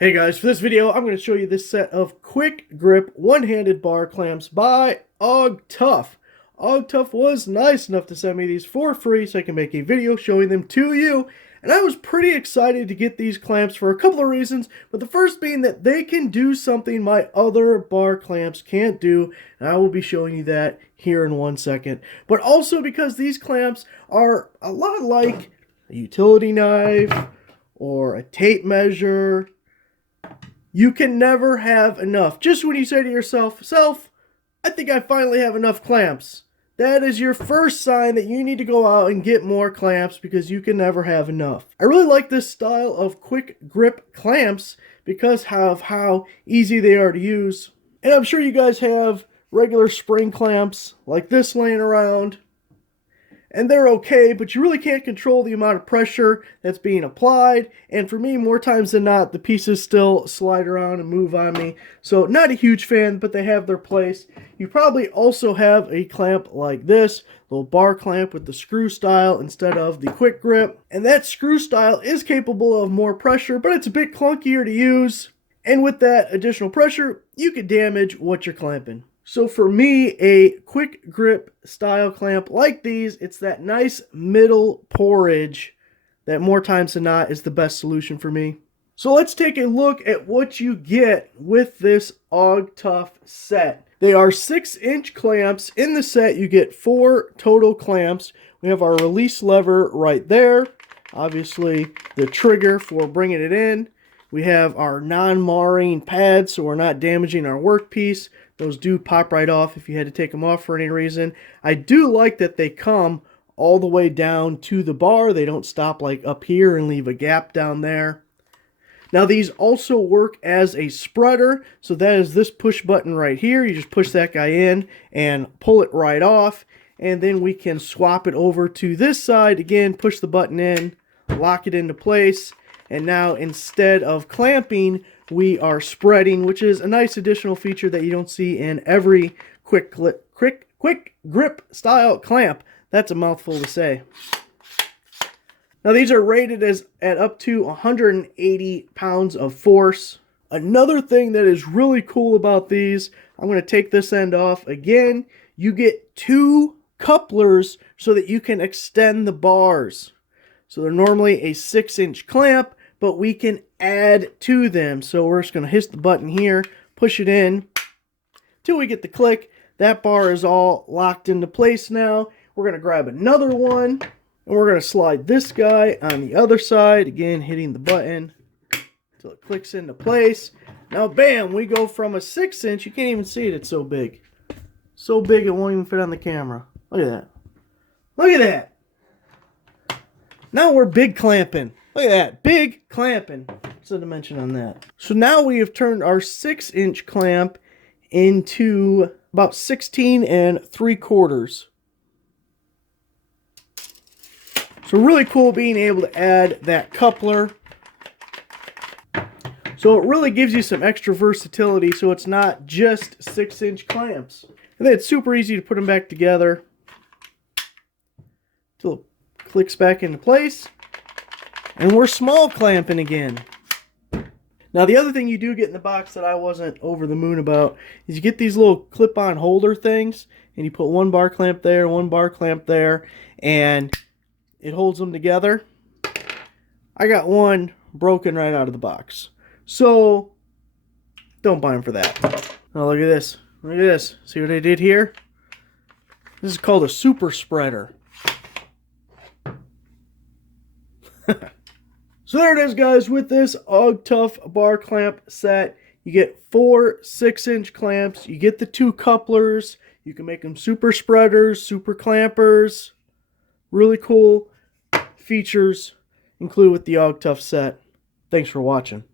Hey guys, for this video, I'm going to show you this set of quick grip one-handed bar clamps by AugTouf. AugTouf was nice enough to send me these for free so I can make a video showing them to you. And I was pretty excited to get these clamps for a couple of reasons, but the first being that they can do something my other bar clamps can't do, and I will be showing you that here in 1 second. But also because these clamps are a lot like a utility knife or a tape measure. You can never have enough. Just when you say to yourself, I think I finally have enough clamps. That is your first sign that you need to go out and get more clamps because you can never have enough. I really like this style of quick grip clamps because of how easy they are to use. And I'm sure you guys have regular spring clamps like this laying around. And they're okay, but you really can't control the amount of pressure that's being applied. And for me, more times than not, the pieces still slide around and move on me. So not a huge fan, but they have their place. You probably also have a clamp like this, little bar clamp with the screw style instead of the quick grip. And that screw style is capable of more pressure, but it's a bit clunkier to use. And with that additional pressure, you could damage what you're clamping. So for me, a quick grip style clamp like these, it's that nice middle porridge that more times than not is the best solution for me. So let's take a look at what you get with this AugTouf set. They are 6-inch clamps. In the set, you get 4 total clamps. We have our release lever right there. Obviously, the trigger for bringing it in. We have our non-marring pads so we're not damaging our workpiece. Those do pop right off if you had to take them off for any reason. I do like that they come all the way down to the bar. They don't stop like up here and leave a gap down there. Now these also work as a spreader. So that is this push button right here. You just push that guy in and pull it right off. And then we can swap it over to this side. Again, push the button in, lock it into place. And now instead of clamping, we are spreading, which is a nice additional feature that you don't see in every quick grip style clamp. That's a mouthful to say. Now these are rated at up to 180 pounds of force. Another thing that is really cool about these, I'm going to take this end off again. You get 2 couplers so that you can extend the bars. So they're normally a 6-inch clamp, but we can add to them. So we're just going to hit the button here, push it in till we get the click. That bar is all locked into place now. We're going to grab another one, and we're going to slide this guy on the other side. Again, hitting the button until it clicks into place. Now, bam, we go from a 6-inch. You can't even see it. It's so big. So big it won't even fit on the camera. Look at that. Look at that. Now we're big clamping. Look at that, big clamping. What's the dimension on that? So now we have turned our 6-inch clamp into about 16 3/4. So really cool being able to add that coupler. So it really gives you some extra versatility so it's not just 6-inch clamps. And then it's super easy to put them back together until it clicks back into place. And we're small clamping again. Now the other thing you do get in the box that I wasn't over the moon about is you get these little clip-on holder things, and you put 1 bar clamp there, 1 bar clamp there, and it holds them together. I got one broken right out of the box. So don't buy them for that. Oh, look at this. Look at this. See what I did here? This is called a super spreader. So there it is, guys. With this AugTouf bar clamp set, you get 4 6-inch clamps. You get the 2 couplers. You can make them super spreaders, super clampers. Really cool features included with the AugTouf set. Thanks for watching.